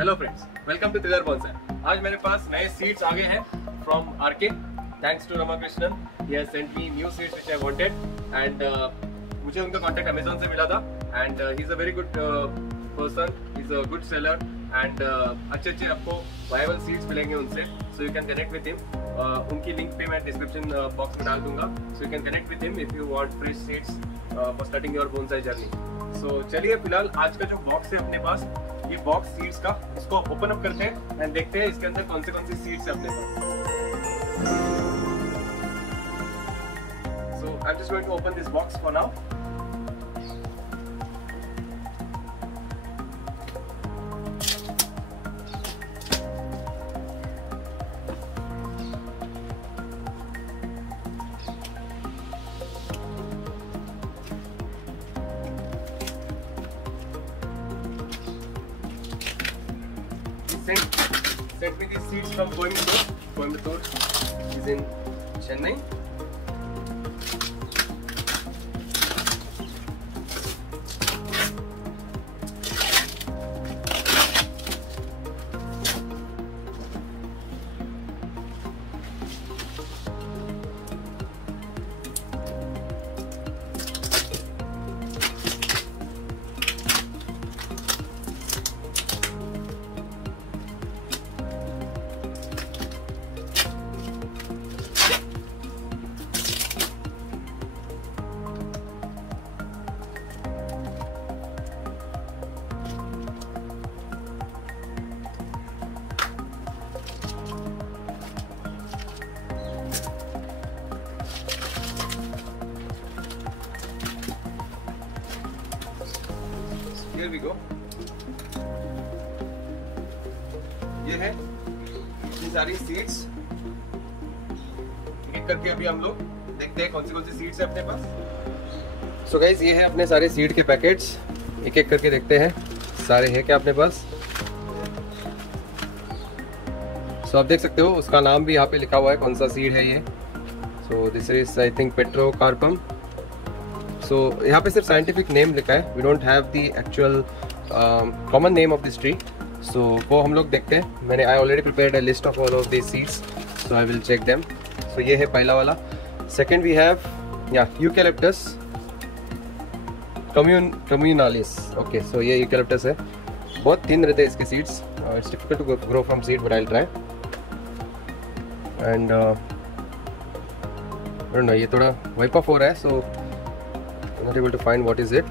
Hello friends, welcome to trailer bonsai. आज मेरे पास नए सीड्स आ गए हैं from RK. Thanks to Ramakrishnan, he has sent me new seeds which I wanted and मुझे उनका कांटेक्ट अमेज़न से मिला था and he is a very good person, he is a good seller and अच्छे आपको वायबल सीड्स मिलेंगे उनसे, so you can connect with him. उनकी लिंक पे मैं डिस्क्रिप्शन बॉक्स में डाल दूंगा, सो you can connect with him if you want fresh seeds for starting your bonsai journey. So चलिए फिलहाल आज का जो बॉक्स है अपने पास, ये बॉक्स सीड्स का, इसको ओपन अप करते हैं एंड देखते हैं इसके अंदर कौन सी सीड्स है अपने पास। So I am just going to open this box for now. Sent me these seeds from Coimbatore. Coimbatore is in Chennai. Here we go. ये है इतनी सारी सीड्स, एक करके अभी हम लोग देखते हैं कौन सी सीड्स है अपने पास। सो गाइस, ये है अपने सारे सीड के पैकेट्स, एक एक करके देखते हैं सारे हैं क्या अपने पास। सो आप देख सकते हो उसका नाम भी यहाँ पे लिखा हुआ है कौन सा सीड है ये। So this is I think pterocarpum. So यहाँ पे सिर्फ साइंटिफिक नेम लिखा है, we don't have the actual common name of this tree. So वो हम लोग देखते हैं। मैंने I already prepared a list of all of this seeds, so I will check them. So ये है पहला वाला। Second we have eucalyptus communalis. Okay, so ये यूकैलिप्टस है, बहुत थिन रहते हैं इसके seeds, it's difficult to grow from seed but I will try. And ये थोड़ा वाइप ऑफ हो रहा है, सो not able to find what is it,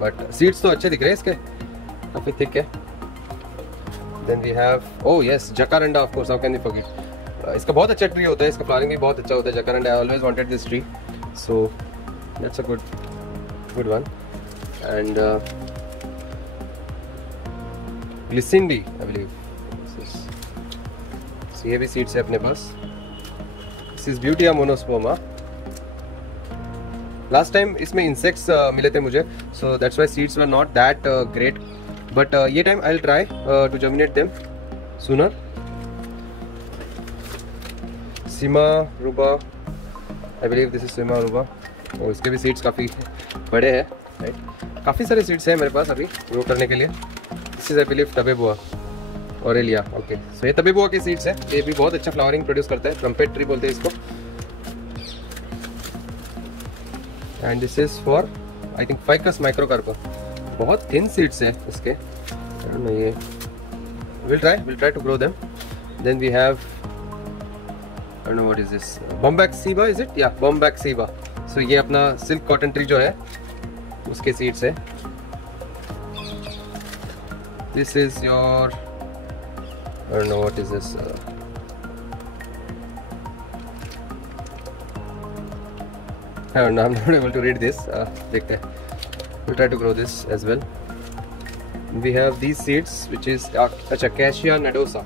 but seeds तो अच्छे दिख रहे हैं इसके, काफी thick है। Then we have, oh yes, jacaranda of course, how can we forget? इसका बहुत अच्छा ट्री होता है, इसका फ्लावरिंग भी बहुत अच्छा होता है jacaranda। I always wanted this tree, so that's a good one। And glycine, I believe। So ये भी seeds है अपने पास। This is Butea monosperma। Last time इसमें इंसेक्ट्स मिले थे मुझे, so that's why seeds were not that great, but ये time I will try to germinate them sooner. Simarouba, I believe this is simarouba. और इसके भी seeds काफ़ी बड़े हैं, राइट। काफ़ी सारे सीड्स हैं मेरे पास अभी ग्रो करने के लिए। This is I believe tabebuia aurelia. Okay, so ये तबेबुआ के सीड्स हैं, ये भी बहुत अच्छा फ्लावरिंग प्रोड्यूस करता है, ट्रम्पेट ट्री बोलते हैं इसको। And this is for I think ficus microcarpa. बहुत थिन सीड्स है इसके, ये will try to grow them. Then we have, I don't know what is this, bombax ceiba is it, या बॉम्बैक्सीबा। सो ये अपना सिल्क कॉटन ट्री जो है उसके सीड्स है। This is your, I don't know what is this, I'm not able to read this. देखते हैं, we'll try to grow this as well. We have these seeds, which is Cassia nodosa.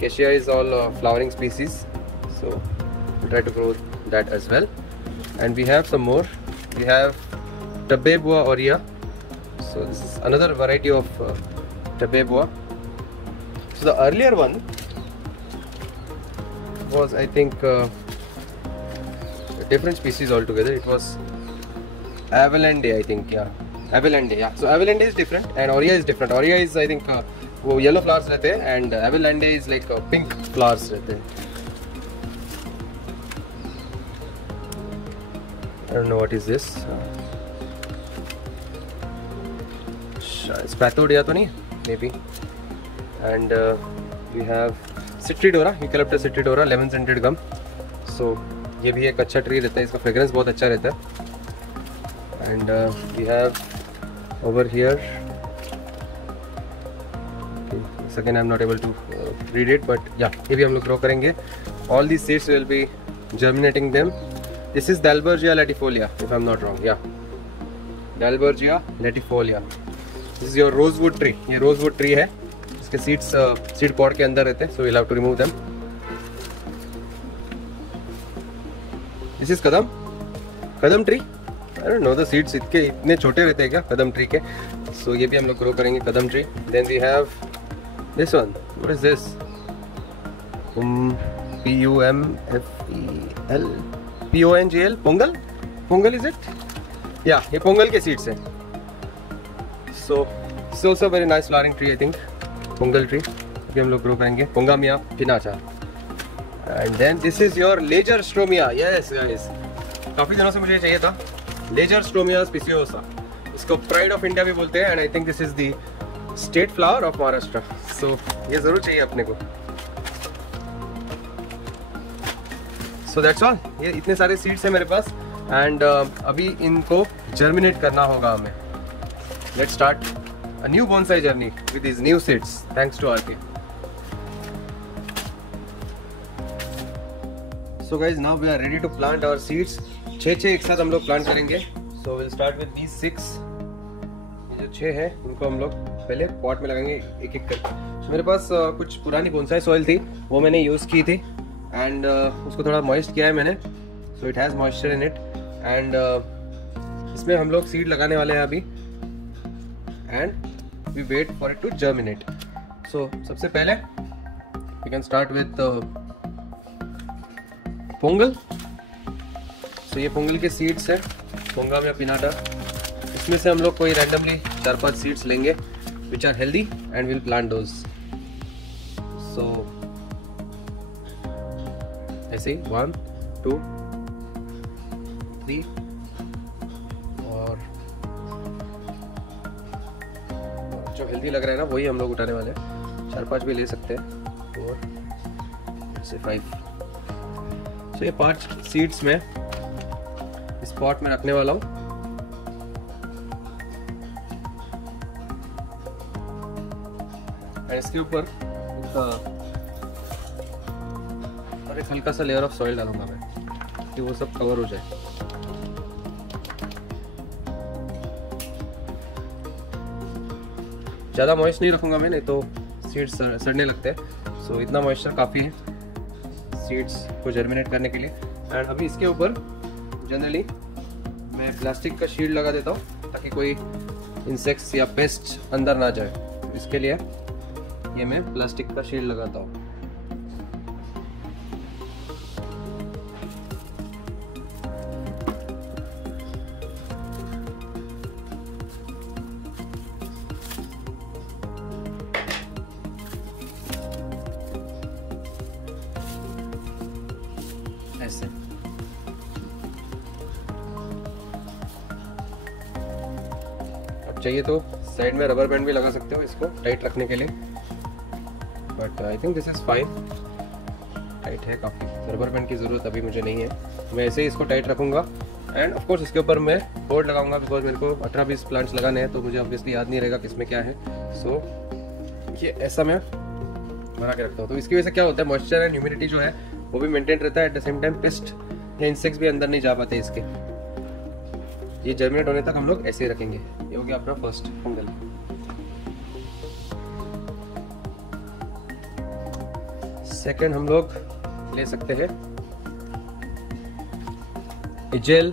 Cassia is all flowering species, so we'll try to grow that as well. And we have some more. We have Tabebua aurea. So this is another variety of Tabebua. So the earlier one was, I think, different species altogether. It was Avellandae, I think, yeah. Avellandae, yeah. So Avellandae is different and Aurea is different. Aurea is, I think, वो yellow flowers रहते हैं and avellanedae is like pink flowers रहते हैं। I don't know what is this. Spathodia तो नहीं, maybe. And we have Citridora, Eucalyptus Citridora, lemon scented gum. So ये भी एक अच्छा ट्री रहता है, इसका फ्रेग्रेंस बहुत अच्छा रहता है। And we have over here. Okay, again I'm not able to read it, but yeah, ये भी हम लोग ग्रो करेंगे। All these seeds will be germinating them. This is Dalbergia latifolia, if I'm not wrong. Yeah, Dalbergia latifolia. This is your rosewood tree. ये rosewood tree है, इसके seeds seed pod के अंदर रहते हैं, so we'll have to remove them. This is Kadam tree. I don't know the seeds इतने छोटे रहते हैं क्या कदम tree के? So ये भी हम लोग grow करेंगे कदम tree. Then we have this one. What is this? P-U-M-F-E-L. P-O-N-G-L. Pongal is it? Yeah, ये पोंगल के seeds हैं. So it's also a very nice flowering tree I think. Pongal tree. अभी हम लोग grow करेंगे. पोंगामिया पिनाचा. And then this is your Lagerstromia. Yes guys. काफी दिनों से मुझे चाहिए था. Lagerstromia speciosa. इसको Pride of India भी बोलते हैं. And I think this is the state flower of Maharashtra. So ये जरूर चाहिए अपने को. So that's all. ये इतने सारे सीड्स हैं मेरे पास एंड अभी इनको जर्मिनेट करना होगा हमें. Let's start a new bonsai journey with these new seeds. Thanks to RK. So guys, now we are ready to plant our seeds. 6 एक साथ हम लोग प्लांट करेंगे. So we'll start with these 6. ये जो 6 है इनको हम लोग पहले पॉट में लगाएंगे एक एक करके. So मेरे पास कुछ पुरानी बोनसाई सॉइल थी, वो मैंने यूज़ की थी एंड उसको थोड़ा मॉइस्ट किया है मैंने. So it has moisture in it and इसमें हम लोग सीड लगाने वाले हैं अभी and we wait for it to germinate. So सबसे पहले we can start with pongam. So ये पोंगल के सीड्स हैं, पोंगामिया पिनाटा. इसमें से हम लोग कोई रैंडमली 4-5 सीड्स लेंगे which are healthy and will plant those. So ऐसे ही 1, 2, 3 और जो हेल्दी लग रहा है ना वही हम लोग उठाने वाले हैं. 4-5 भी ले सकते हैं. 4 से 5. तो ये 5 सीड्स में इस पॉट में रखने वाला हूँ. इसके ऊपर एक हल्का सा लेयर ऑफ सॉइल डालूंगा मैं कि वो सब कवर हो जाए. ज़्यादा मॉइस्ट नहीं रखूंगा मैं, नहीं तो सीड्स सड़ने लगते हैं. सो इतना मॉइस्चर काफ़ी है सीड्स को जर्मिनेट करने के लिए. एंड अभी इसके ऊपर जनरली मैं प्लास्टिक का शील्ड लगा देता हूँ ताकि कोई इंसेक्ट्स या पेस्ट अंदर ना जाए. इसके लिए ये मैं प्लास्टिक का शील्ड लगाता हूँ. ऐसे अब चाहिए तो साइड में रबर बैंड भी लगा सकते हो इसको टाइट रखने के लिए. But I think this is fine. Tight है काफ़ी. रबर बैंड की ज़रूरत अभी मुझे नहीं है. मैं ऐसे ही इसको टाइट रखूँगा एंड ऑफ कोर्स इसके ऊपर मैं बोर्ड लगाऊंगा बिकॉज मेरे को 18-20 प्लांट्स लगाने हैं तो मुझे ऑब्वियसली याद नहीं रहेगा किसमें क्या है. सो ये ऐसा मैं बना के रखता हूँ. तो इसकी वजह से क्या होता है, मॉइस्चर एंड ह्यूमिडिटी जो है वो भी मेंटेन रहता है. Eight the same time paste या इंसेक्ट्स भी अंदर नहीं जा पाते इसके. ये जर्मिनेट होने तक हम लोग ऐसे ही रखेंगे. ये हो गया अपना फर्स्ट पोंगल. सेकेंड हम लोग ले सकते हैं इजेल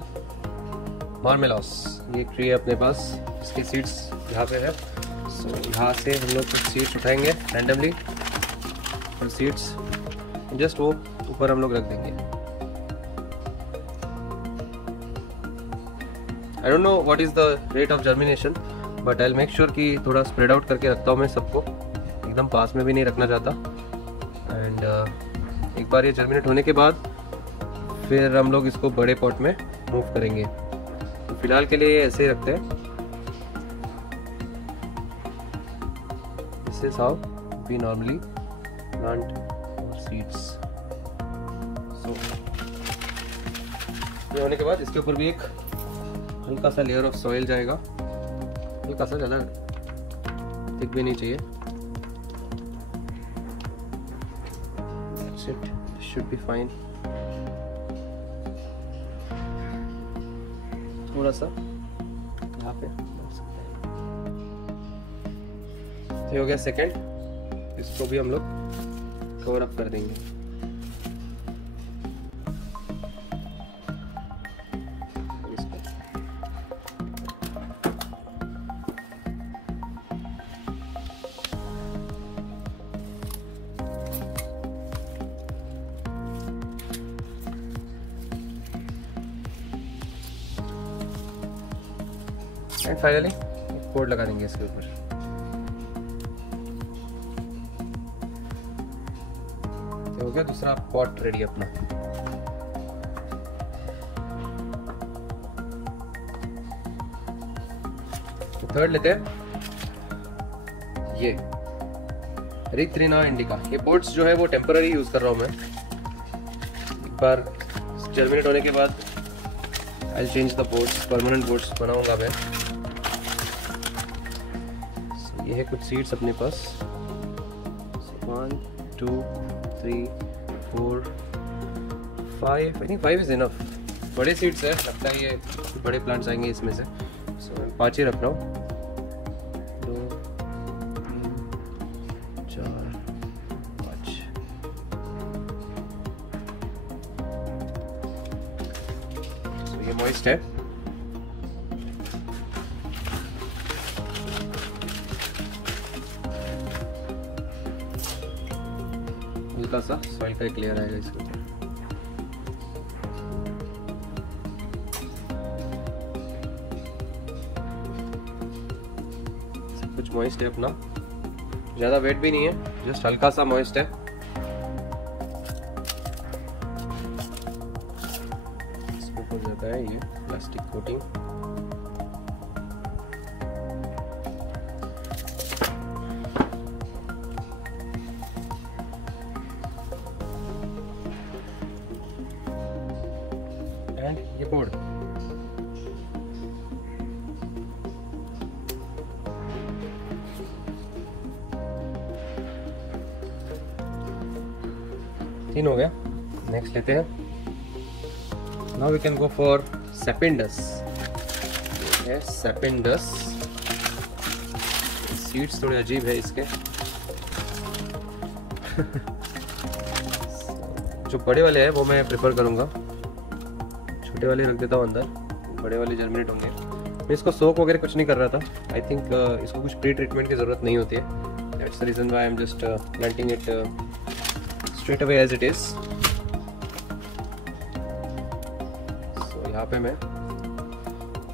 मार्मेलॉस. ये ट्री है अपने पास, इसके सीड्स यहाँ पे है. सो यहाँ से हम लोग कुछ सीड्स उठाएंगे रैंडमली और सीड्स जस्ट वो ऊपर हम लोग रख देंगे. आई don't know what is the rate of germination but I will make sure कि थोड़ा स्प्रेड आउट करके रखता हूँ मैं सबको एकदम पास में भी नहीं रखना चाहता। एंड एक बार ये जर्मिनेट होने के बाद फिर हम लोग इसको बड़े पॉट में मूव करेंगे। तो फिलहाल के लिए ये ऐसे ही रखते हैं। This is how we normally plant seeds. So ये होने के बाद इसके ऊपर भी एक हल्का सा लेयर ऑफ सॉइल जाएगा, हल्का सा, ज़्यादा थिक भी नहीं चाहिए। That's it. This should be fine. थोड़ा सा यहाँ पे ये हो गया सेकंड। इसको भी हम लोग कवर अप कर देंगे। एंड फाइनली कोड लगा देंगे इसके ऊपर। तो हो गया दूसरा पॉट रेडी अपना। तो थर्ड लेते हैं ये एरिथ्रिना इंडिका। ये पोट्स जो है वो टेम्पररी यूज कर रहा हूँ मैं। एक बार जर्मिनेट होने के बाद I change the pots, permanent pots बनाऊंगा मैं। ये है कुछ सीड्स अपने पास। 1 2 3 4 5, आई थिंक 5 इज इनफ। बड़े सीड्स है, लगता है ये बड़े प्लांट्स आएंगे इसमें से। सो मैं 5 ही रख रहा हूँ। 2 3 4 5। सो ये मॉइस्ट है। हल्का सा सॉइल का एक लेयर आएगा इसके ऊपर। सब कुछ मॉइस्ट है अपना, ज्यादा वेट भी नहीं है, जस्ट हल्का सा मॉइस्ट है। इसके ऊपर जाता है ये प्लास्टिक कोटिंग। ये बोर्ड तीन हो गया। नेक्स्ट लेते हैं। Now we can go for sapindus. Sapindus seeds थोड़े अजीब है इसके। जो बड़े वाले हैं वो मैं प्रेफर करूंगा, छोटे वाले रख देता हूँ अंदर, बड़े वाले जर्मिनेट होंगे। मैं इसको सोक वगैरह कुछ नहीं कर रहा था। आई थिंक इसको कुछ प्री ट्रीटमेंट की ज़रूरत नहीं होती है। That's the reason why I am just planting it straight away as it is. So यहाँ पे मैं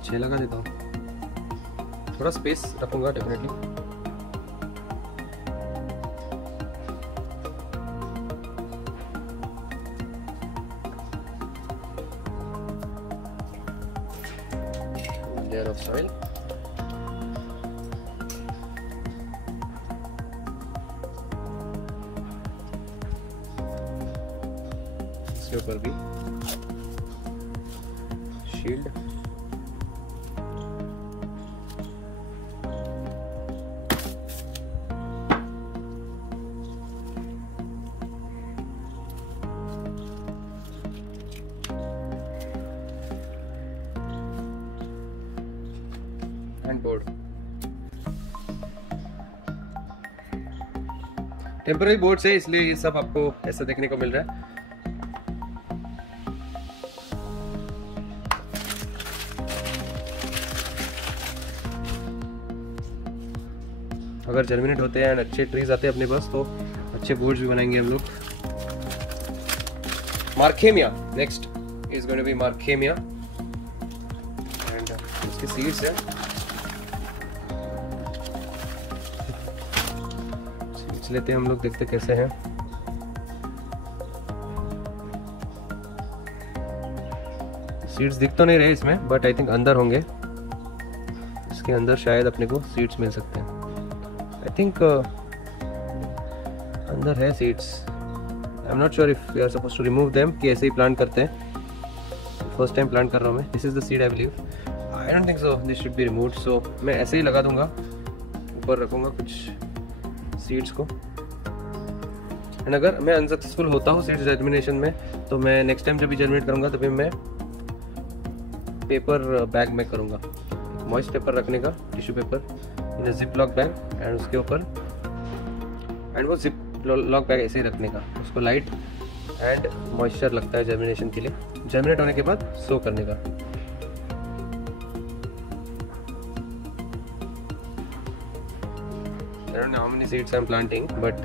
6 लगा देता हूँ। थोड़ा स्पेस रखूँगा डेफिनेटली। Layer of soil. इसके ऊपर भी shield. And board. Temporary board से, इसलिए ये सब आपको ऐसा देखने को मिल रहा है। अगर जर्मिनेट होते हैं अच्छे ट्रीज आते हैं अपने पास तो अच्छे बोर्ड्स भी बनाएंगे हम लोग। Markhamia next is going to be markhamia and इसके सीड्स है। सीड्स लेते हैं हम लोग, देखते कैसे हैं। सीड्स दिख तो नहीं रहे इसमें, बट आई थिंक अंदर होंगे। इसके अंदर शायद अपने को सीड्स मिल सकते हैं। आई थिंक अंदर है seeds. I am not sure if we are suppose to remove them, कि ऐसे ही प्लांट करते हैं। फर्स्ट टाइम प्लांट कर रहा हूँ मैं। This is the seed I believe. I don't think so this should be removed. So मैं ऐसे ही लगा दूंगा, ऊपर रखूंगा कुछ सीड्स को। एंड अगर मैं अनसक्सेसफुल होता हूँ सीड्स जर्मिनेशन में, तो मैं नेक्स्ट टाइम जब भी जर्मिनेट करूँगा तभी मैं पेपर बैग में करूँगा। मॉइस्ट पेपर रखने का, tissue paper in a zip lock bag, and उसके ऊपर एंड वो जिप लॉक बैग ऐसे ही रखने का। उसको लाइट एंड मॉइस्चर लगता है जर्मिनेशन के लिए। जर्मिनेट होने के बाद सो करने का। I don't know how many seeds I'm planting, but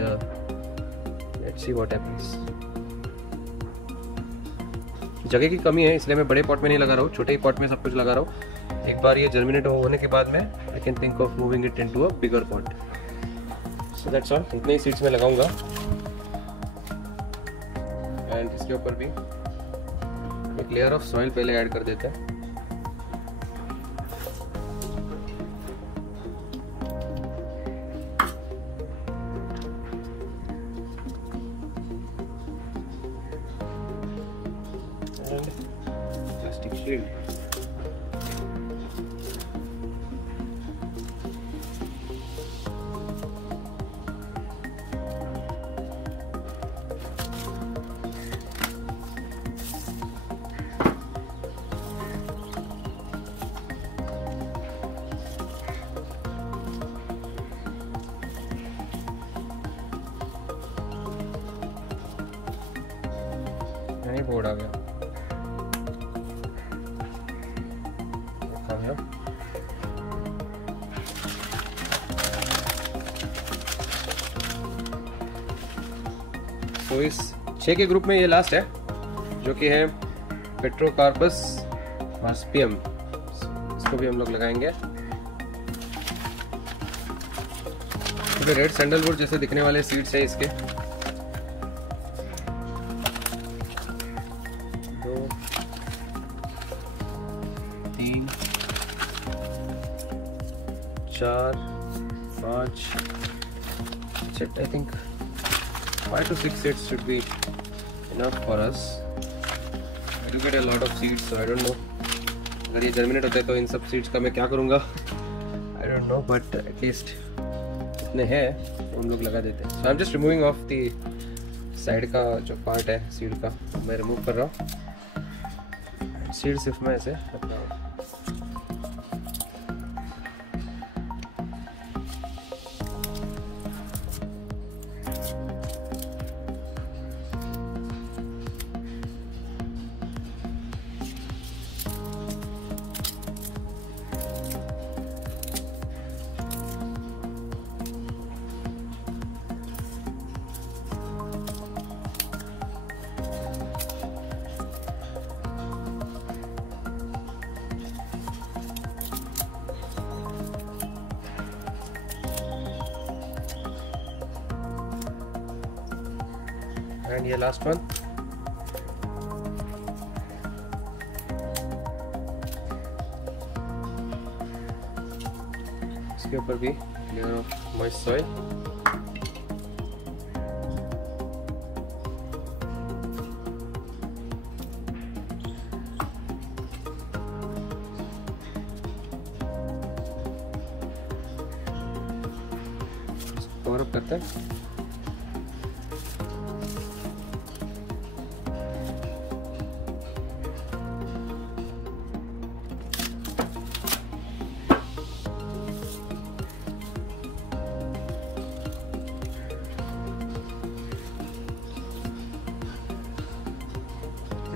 let's see what happens. जगह की कमी है, इसलिए मैं बड़े पॉट में नहीं लगा रहा हूँ, छोटे ही पॉट में सब कुछ लगा रहा हूँ। एक बार ये जर्मिनेट होने के बाद में I can think of moving it into a bigger pot. So that's all. इतने ही सीड्स में लगाऊंगा। एंड इसके ऊपर भी एक लेयर ऑफ सॉइल पहले ऐड कर देते हैं। Plastic shield. नहीं बोर्ड आ गया। तो इस 6 के ग्रुप में ये लास्ट है, जो कि है पेट्रोकार्पस वास्पियम। इसको भी हम लोग लगाएंगे। तो रेड सैंडलवुड जैसे दिखने वाले सीड्स है इसके। 2 3 4 5 I think 5 to 6 seeds should be enough for us. I do get a lot of seeds, so I don't know. अगर ये जर्मिनेट होते तो इन सब सीड्स का मैं क्या करूँगा, I don't know, but at least इतने हैं तो हम लोग लगा देते हैं। So I'm just removing off the side का जो पार्ट है सीड का, मैं रिमूव कर रहा हूँ। सीड सिर्फ मैं ऐसे रख रहा हूँ। एंड ये लास्ट वन। इसके ऊपर भी layer of moist soil. Cover up करते हैं।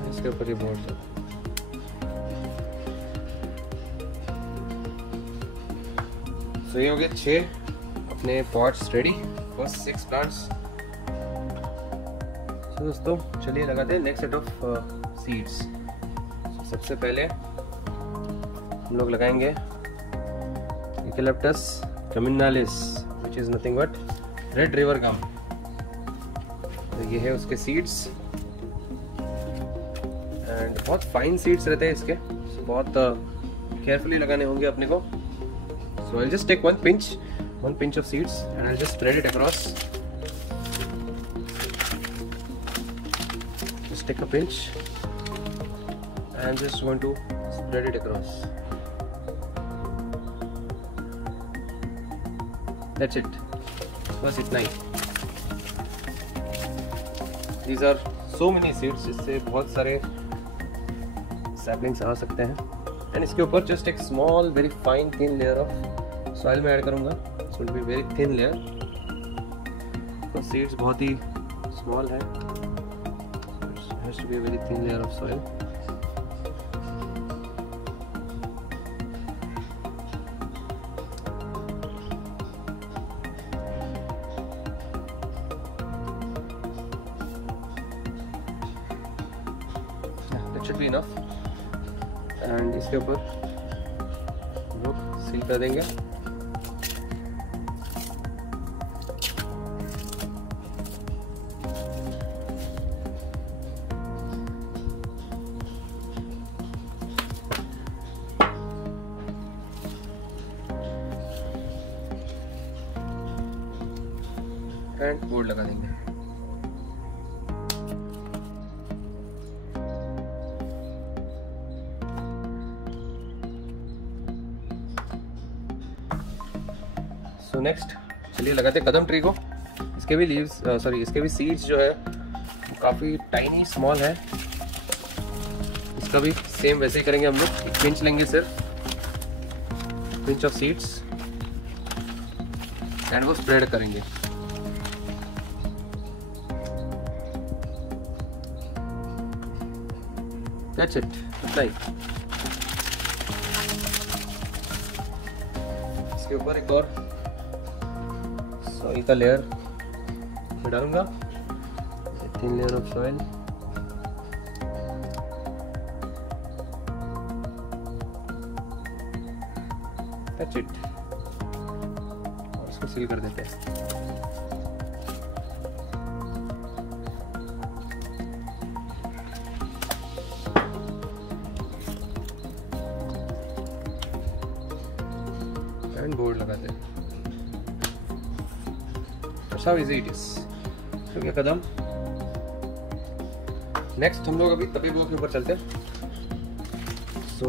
इसके ऊपर ये बोर्ड है। तो ये हो गए 6 अपने पॉट्स रेडी फॉर 6 प्लांट्स। तो दोस्तों चलिए लगाते हैं नेक्स्ट सेट ऑफ सीड्स। सबसे पहले हम लोग लगाएंगे eucalyptus terminalis, which is nothing but red river gum. तो ये है उसके सीड्स एंड बहुत फाइन सीड्स रहते हैं इसके, बहुत केयरफुली लगाने होंगे अपने को। So I just take one pinch of seeds and I'll just spread it across. Just take a pinch and just want to spread it across. That's it. बस इतना ही। These are so many seeds, इससे बहुत सारे saplings आ सकते हैं। And इसके ऊपर just एक small very fine thin layer of soil में ऐड करूँगा। So it be very thin layer. तो सीड्स बहुत ही स्मॉल है, has to be very thin layer of soil. That should be enough. And इसके ऊपर लोग सील कर देंगे। एंड बोर्ड लगा देंगे। सो नेक्स्ट चलिए लगाते हैं कदम ट्री को। इसके भी लीव्स इसके भी सीड्स जो है काफ़ी टाइनी स्मॉल है। इसका भी सेम वैसे ही करेंगे हम लोग। एक पिंच लेंगे, सिर्फ पिंच ऑफ सीड्स एंड वो स्प्रेड करेंगे। That's it. नहीं, इसके ऊपर एक और सॉइल का लेयर डालूंगा, thin layer of soil. That's it. और इसको सील कर देते हैं। बोर्ड लगाते हैं। That's how easy it is. तो क्या कदम। नेक्स्ट हम लोग अभी तपे बुआ के ऊपर चलते हैं। सो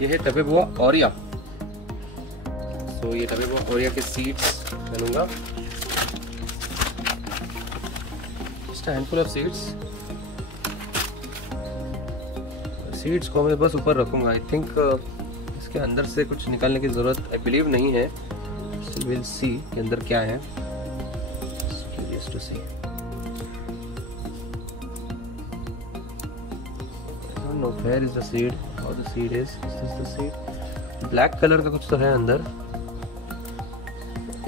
ये है तपे बुआ ओरिया। सो ये तपे बुआ ओरिया के सीड्स डालूंगा, just handful of seeds. Seeds को मैं बस ऊपर रखूंगा। आई थिंक इसके अंदर से कुछ निकालने की ज़रूरत आई बिलीव नहीं है। सो विल सी कि अंदर क्या है। Curious to see. I don't know where is the seed, how the seed is the seed. Black colour का कुछ तो है अंदर।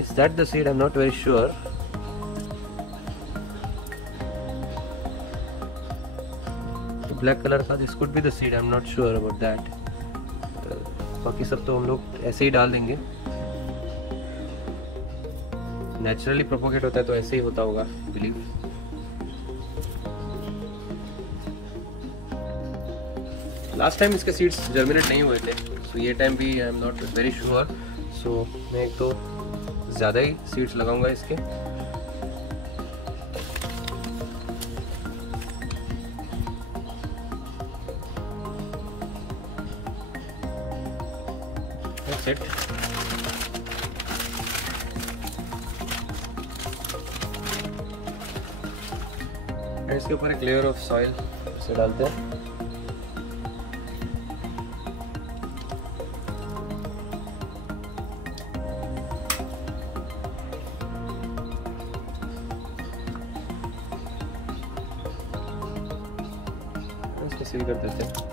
Is that the seed? I am not very sure. Black colour का this could be the seed. I am not sure about that. बाकी सब तो हम लोग ऐसे ही डाल देंगे। नेचुरली प्रोपोगेट होता है तो ऐसे ही होता होगा बिलीव। लास्ट टाइम इसके सीड्स जर्मिनेट नहीं हुए थे, सो ये टाइम भी I am not very sure. So मैं एक तो ज़्यादा ही सीड्स लगाऊंगा इसके। सेट इसके ऊपर एक लेयर ऑफ सॉइल से डालते हैं। इसको सील कर देते हैं।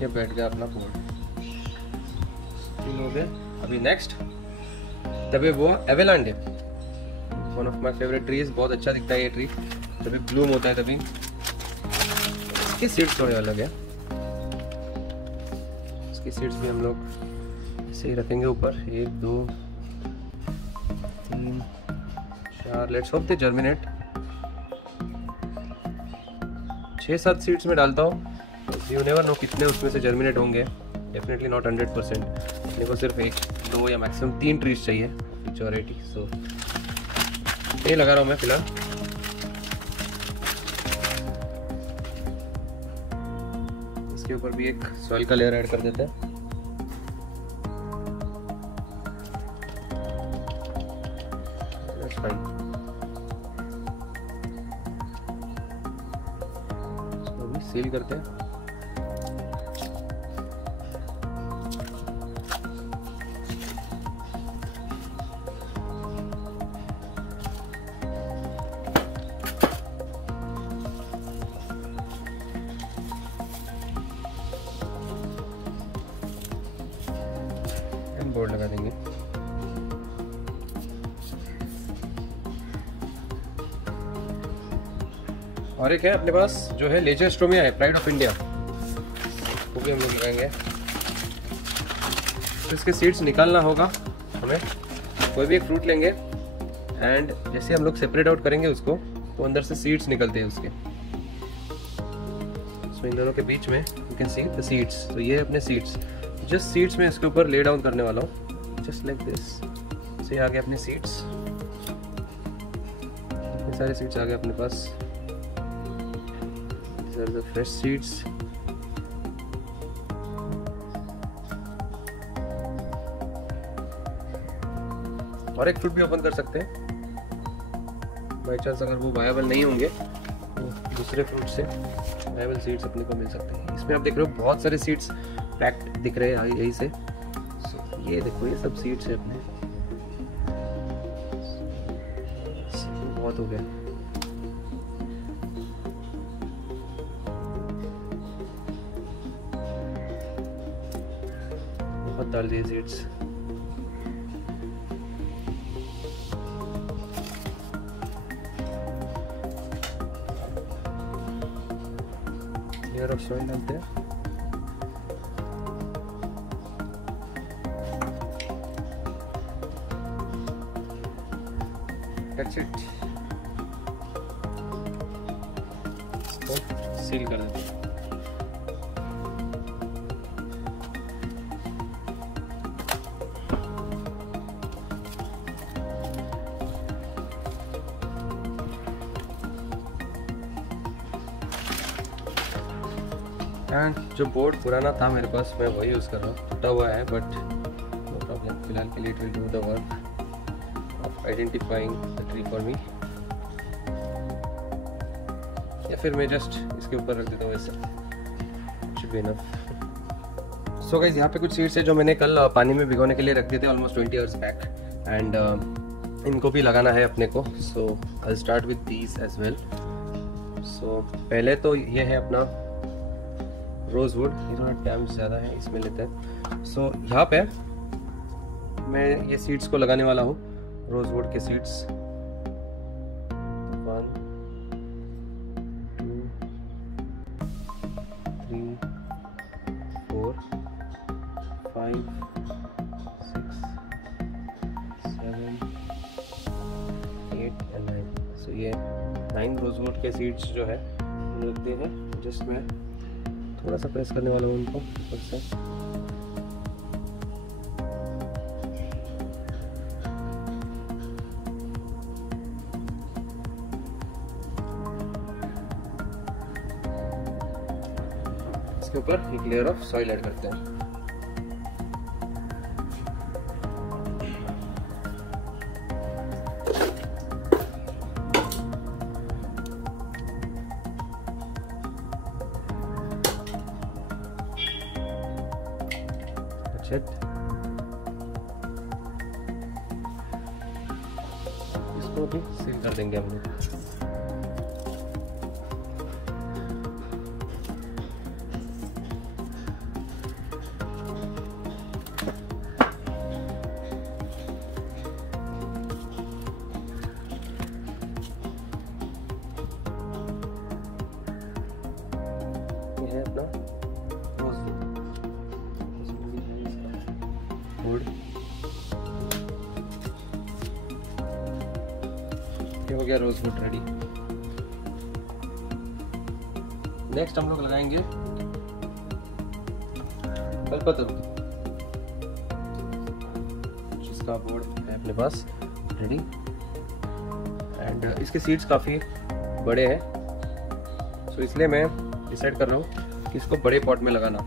ये बैठ गया अपना बोर्ड। हो गए। अभी नेक्स्ट तभी वो एवेलांड है, one of my favourite trees. बहुत अच्छा दिखता है ये ट्री, तभी ब्लूम होता है तभी। इसकी सीड्स थोड़े अलग है, इसकी सीड्स भी हम लोग ऐसे ही रखेंगे ऊपर। 1 2 3 4, let's hope they germinate. 6-7 seeds में डालता हूँ, यू नेवर नो कितने उसमें से जर्मिनेट होंगे। Definitely not 100%। अपने को सिर्फ 1 2 या मैक्सिमम 3 ट्रीज चाहिए मेच्योरिटी। सो ये लगा रहा हूँ मैं फिलहाल। इसके ऊपर भी एक सॉइल का लेयर ऐड कर देते हैं। इसको भी सील करते हैं। बोर्ड लगा देंगे। और एक है अपने पास जो है लेजरस्टोमिया है, प्राइड ऑफ इंडिया, वो भी हम लोग लगाएंगे। तो इसके सीड्स निकालना होगा हमें। कोई भी एक फ्रूट लेंगे एंड जैसे हम लोग सेपरेट आउट करेंगे उसको, तो अंदर से सीड्स निकलते हैं उसके। तो इन दोनों के बीच में you can see the seeds. तो ये अपने सीड्स, जस्ट सीड्स में इसके ऊपर ले डाउन करने वाला हूँ, जस्ट लाइक दिस। से आ गए अपने सीड्स, ये सारे सीड्स आ गए अपने पास। These are the fresh seeds। और एक फ्रूट भी ओपन कर सकते हैं, बाई चांस अगर वो वायबल नहीं होंगे तो दूसरे फ्रूट से वायबल सीड्स अपने को मिल सकते हैं। इसमें आप देख रहे हो बहुत सारे सीड्स पैक्ड दिख रहे हैं यही से। ये देखो ये सब सीड्स है अपने, बहुत हो गया। बहुत डाल दिए सीड्स। लेयर ऑफ सॉइल डालते हैं। That's it। इसको सील कर देते हैं। एंड जो बोर्ड पुराना था मेरे पास, मैं वही यूज़ कर रहा हूँ। टूटा हुआ है बट नो प्रॉब्लम, फिलहाल के लिए it will do the work of identifying the tree for me। या फिर मैं जस्ट इसके ऊपर रख देता हूँ ऐसे, should be enough। So guys, यहाँ पे कुछ सीड्स है जो मैंने कल पानी में भिगोने के लिए रख दिए थे ऑलमोस्ट 20 years बैक, एंड इनको भी लगाना है अपने को। So I start with these as well. So पहले तो ये है अपना रोजवुड, ये थोड़ा टैम्स ज़्यादा है इसमें लेते हैं। सो यहाँ पे मैं ये सीड्स को लगाने वाला हूँ, रोजवुड के सीड्स। 1 2 3 4 5 6 7 8 and 9। सो ये 9 रोजवुड के सीड्स जो है रखते हैं। जस्ट मैं थोड़ा सा प्रेस करने वाला हूँ उनको ऊपर से। इसके ऊपर एक लेयर ऑफ सॉइल ऐड करते हैं। इसको भी सील कर देंगे हम लोग। वुड। ये हो गया रोज वुड रेडी। नेक्स्ट हम लोग लगाएंगे कल्पतरू, जिसका बोर्ड है अपने पास रेडी। एंड इसके सीड्स काफ़ी बड़े हैं, तो इसलिए मैं डिसाइड कर रहा हूँ कि इसको बड़े पॉट में लगाना।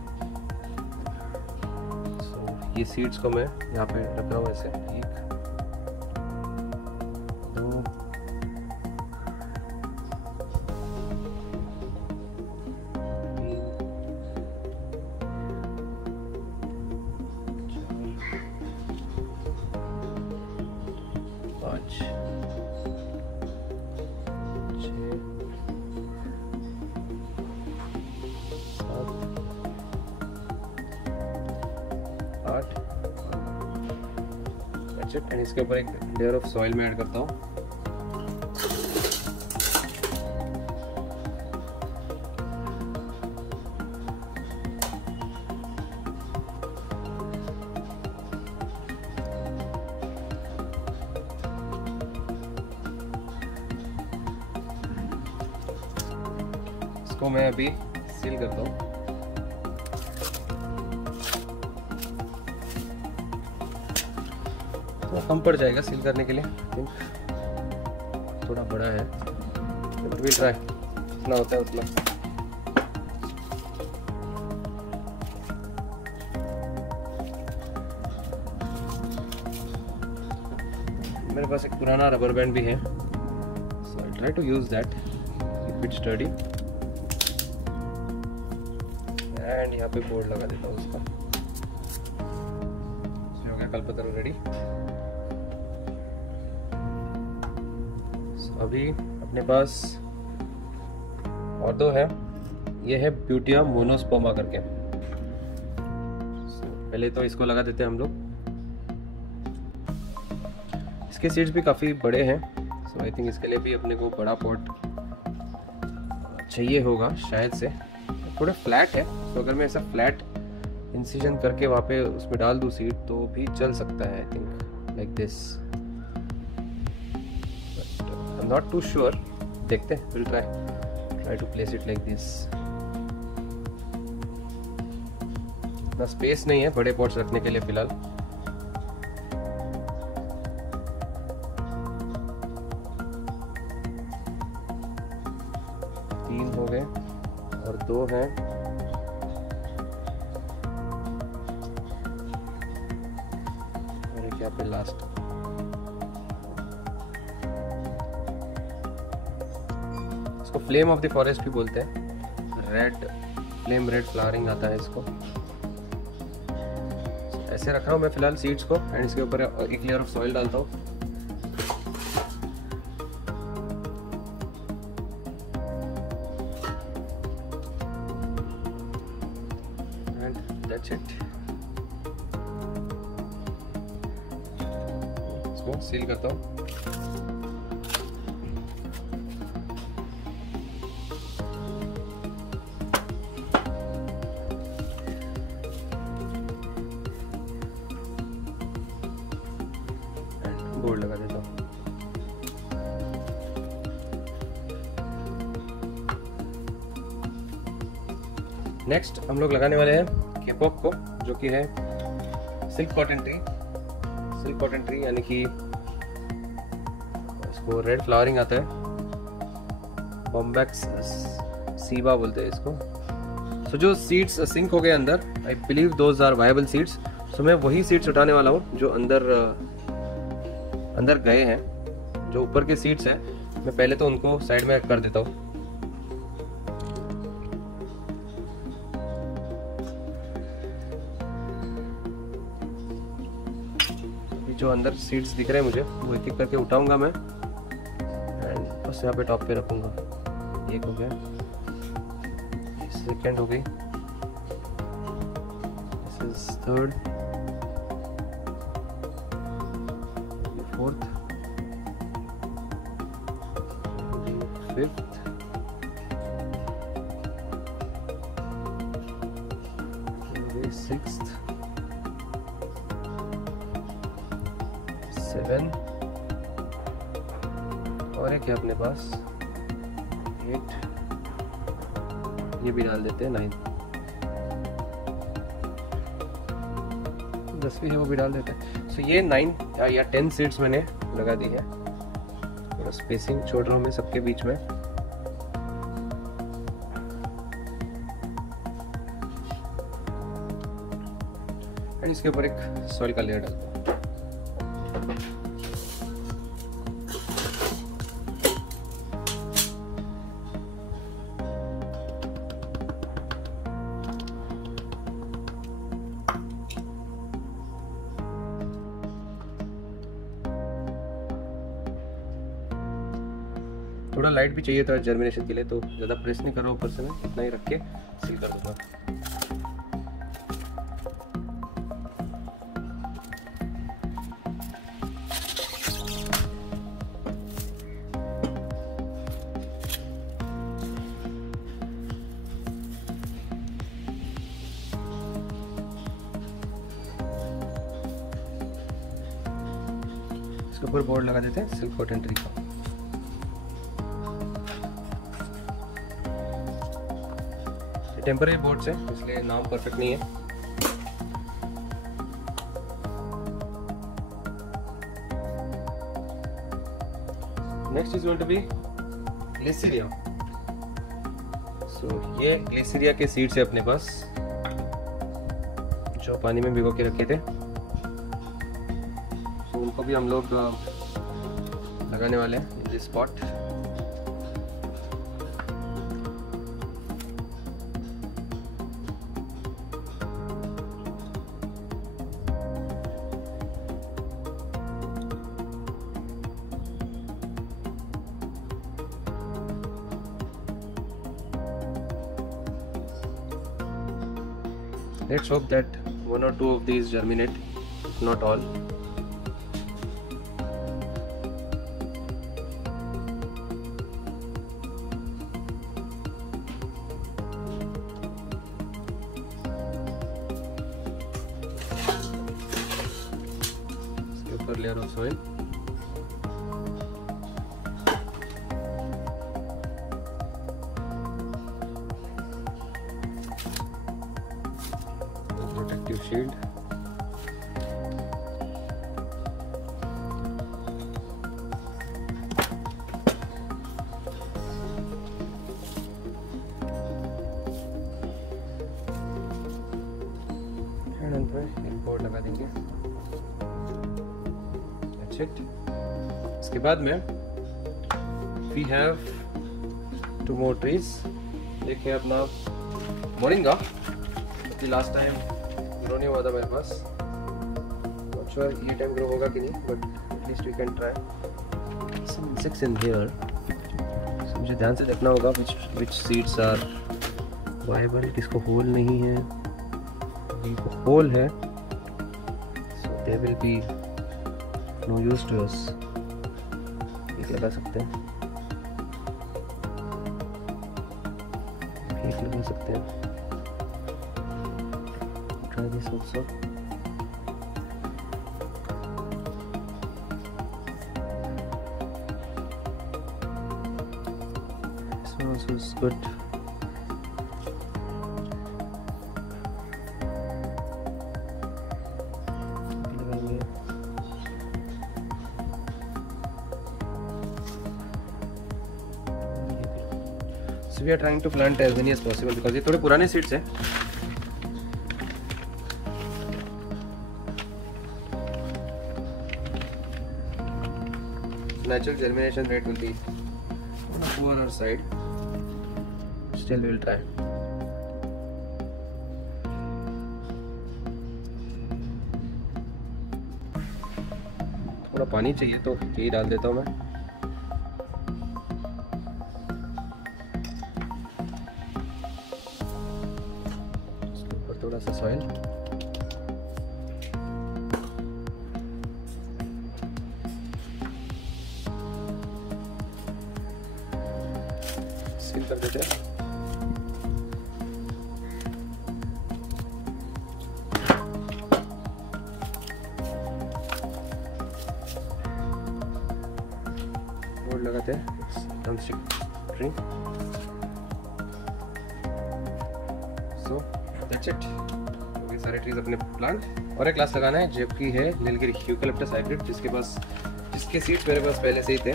so, ये सीड्स को मैं यहाँ पे रख रहा हूँ ऐसे, 1 2 5 6 8 एंड इसके ऊपर एक लेयर ऑफ सॉइल में ऐड करता हूँ। इसको मैं अभी सील करता हूँ। तो कम पड़ जाएगा सील करने के लिए, थोड़ा बड़ा है, विल ट्राई, जितना होता है उतना। मेरे पास एक पुराना रबर बैंड भी है, so I try to use that, keep it sturdy. And यहाँ पे बोर्ड लगा देता हूँ उसका। हो गया कल्पतरू रेडी। अभी अपने पास और 2 है, ये है ब्यूटिया मोनोस्पर्मा करके। पहले तो इसको लगा देते हैं हम लोग। इसके सीड्स भी काफ़ी बड़े हैं, सो आई थिंक इसके लिए भी अपने को बड़ा पॉट चाहिए होगा शायद से। थोड़ा फ्लैट है, तो अगर मैं ऐसा फ्लैट इंसिजन करके वहाँ पे उसमें डाल दूँ सीड तो भी चल सकता है, I think like this, I am not too sure. देखते हैं, will try to place it like this. इतना स्पेस नहीं है बड़े पॉट्स रखने के लिए फिलहाल। तीन हो गए और 2 हैं। और एक यहाँ पे लास्ट। इसको फ्लेम ऑफ द फॉरेस्ट भी बोलते हैं। रेड फ्लेम, रेड फ्लावरिंग आता है इसको। ऐसे रख रहा हूँ मैं फिलहाल सीड्स को, एंड इसके ऊपर एक लेयर ऑफ सॉइल डालता हूँ। That's it. इसको सील करता हूँ। बोर्ड लगा देता हूँ। नेक्स्ट हम लोग लगाने वाले हैं केपॉक को, जो कि है silk cotton tree. Silk cotton tree यानी कि इसको रेड फ्लावरिंग आता है, बॉम्बैक्स सीबा बोलते हैं इसको। सो जो सीड्स सिंक हो गए अंदर, I believe those are viable seeds. So मैं वही सीड्स उठाने वाला हूँ जो अंदर गए हैं। जो ऊपर के सीड्स हैं मैं पहले तो उनको साइड में कर देता हूँ। जो अंदर सीड्स दिख रहे हैं मुझे, वो एक एक करके उठाऊंगा मैं, एंड बस यहाँ पे टॉप पे रखूंगा। एक हो गया, सेकंड हो गई, this is third, fourth, fifth, sixth, 7 और एक है अपने पास 8, ये भी डाल देते हैं 9, 10 भी है वो भी डाल देते हैं। सो ये 9 या 10 सीड्स मैंने लगा दी है। थोड़ा स्पेसिंग छोड़ रहा हूँ मैं सबके बीच में। एंड इसके ऊपर एक सॉइल का लेयर डालता हूँ। थोड़ा लाइट भी चाहिए था जर्मिनेशन के लिए, तो ज़्यादा प्रेस नहीं कर रहा हूँ ऊपर से, मैं इतना ही रख के सील कर दूँगा। इसके ऊपर बोर्ड लगा देते हैं सिल्क कॉटन ट्री का। टेम्पररी बोर्ड्स है इसलिए नाम परफेक्ट नहीं है। Next is going to be gliricidia. So ये ग्लिसरीया के सीड्स है अपने पास, जो पानी में भिगो के रखे थे। तो उनको भी हम लोग लगाने वाले हैं in this spot. Let's hope that 1 or 2 of these germinate, not all. इसके ऊपर layer of soil. Protective shield. And अंत में एक बोर्ड लगा देंगे। That's it. इसके बाद में we have 2 more trees। देखिए अपना मोरिंगा, लास्ट टाइम ग्रो नहीं हुआ था मेरे पास। नॉट श्योर ये टाइम ग्रो होगा कि नहीं, but at least we can try. Some insects in here, so मुझे ध्यान से देखना होगा विच सीड्स आर वायबल, किसको होल नहीं है। जिनको होल है so they will be no use to us. ये क्या कर सकते हैं, एक लगा सकते हैं। Try this also. This one also is good. So we are trying to plant as many as possible because ये थोड़े पुराने seeds हैं। Natural germination rate will be on the poorer side. Still we will try. थोड़ा पानी चाहिए तो यही डाल देता हूँ मैं। इसके ऊपर थोड़ा सा सॉइल। सील कर देते हैं। बोर्ड लगाते हैं ड्रिंक। So that's it. ये सारे ट्रीज अपने प्लांट। और एक क्लास लगाना है जो कि है नीलगिरी यूकलिप्टस हाइब्रिड, जिसके सीड्स मेरे पास पहले से ही थे।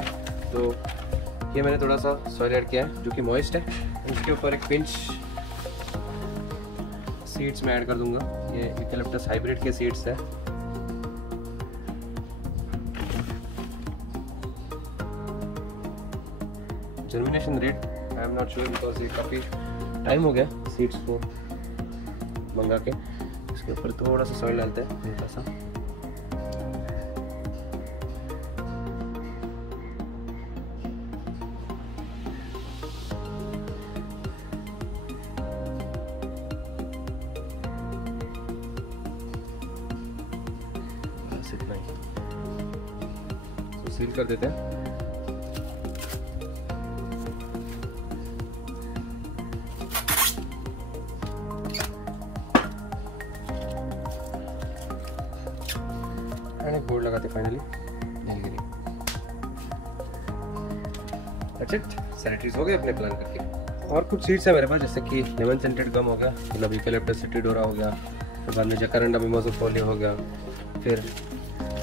तो ये मैंने थोड़ा सा सॉइल ऐड किया है जो कि मॉइस्ट है। इसके ऊपर एक पिंच सीड्स में ऐड कर दूंगा। ये यूकलिप्टस हाइब्रिड के सीड्स है। Germination rate I am not sure because ये काफ़ी टाइम हो गया सीड्स को मंगा के। इसके ऊपर थोड़ा सा सॉइल डालते हैं हल्का सा। इतना ही तो सील कर देते हैं। एक बोर्ड लगाते फाइनली नीलगिरी। That's it. सारे ट्रीज हो गए अपने प्लान करके। और कुछ सीड्स है मेरे पास जैसे कि लेमन सेंटेड गम हो गया, मतलब यूकलिप्टस सिट्रीडोरा हो गया, फिर बाद में जैकारेंडा मिमोजिफोलिया हो गया, फिर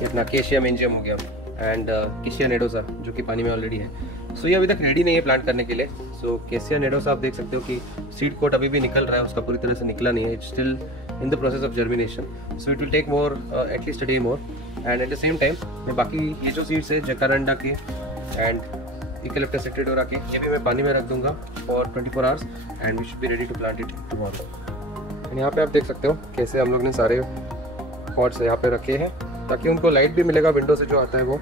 ये अपना केशिया मेंजियम हो गया एंड केशिया नेडोसा जो कि पानी में ऑलरेडी है। सो ये अभी तक रेडी नहीं है प्लांट करने के लिए। सो केशिया नेडोसा आप देख सकते हो कि सीड कोट अभी भी निकल रहा है, उसका पूरी तरह से निकला नहीं है। It's still in the process of germination. So it will take more at least a day more. And at the same time मैं बाकी ये जो सीड्स है जैकारेंडा के एंड यूकलिप्टस सिट्रीडोरा के, ये भी मैं पानी में रख दूंगा for 24 hours and we should be ready to plant it tomorrow. यहाँ पे आप देख सकते हो कैसे हम लोग ने सारे पॉट्स यहाँ पे रखे हैं ताकि उनको लाइट भी मिलेगा विंडो से जो आता है वो,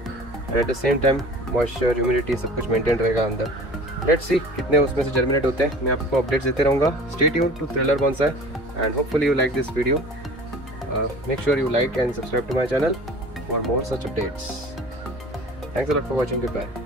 eight the same time moisture humidity सब कुछ मेंटेन रहेगा अंदर। लेट्स सी कितने उसमें से जर्मिनेट होते हैं। मैं आपको अपडेट्स देते रहूँगा। Stay tuned to Thriller Bonsai and hopefully you like this video. Make sure you like and subscribe to my channel for more such updates. Thanks a lot for watching. Goodbye.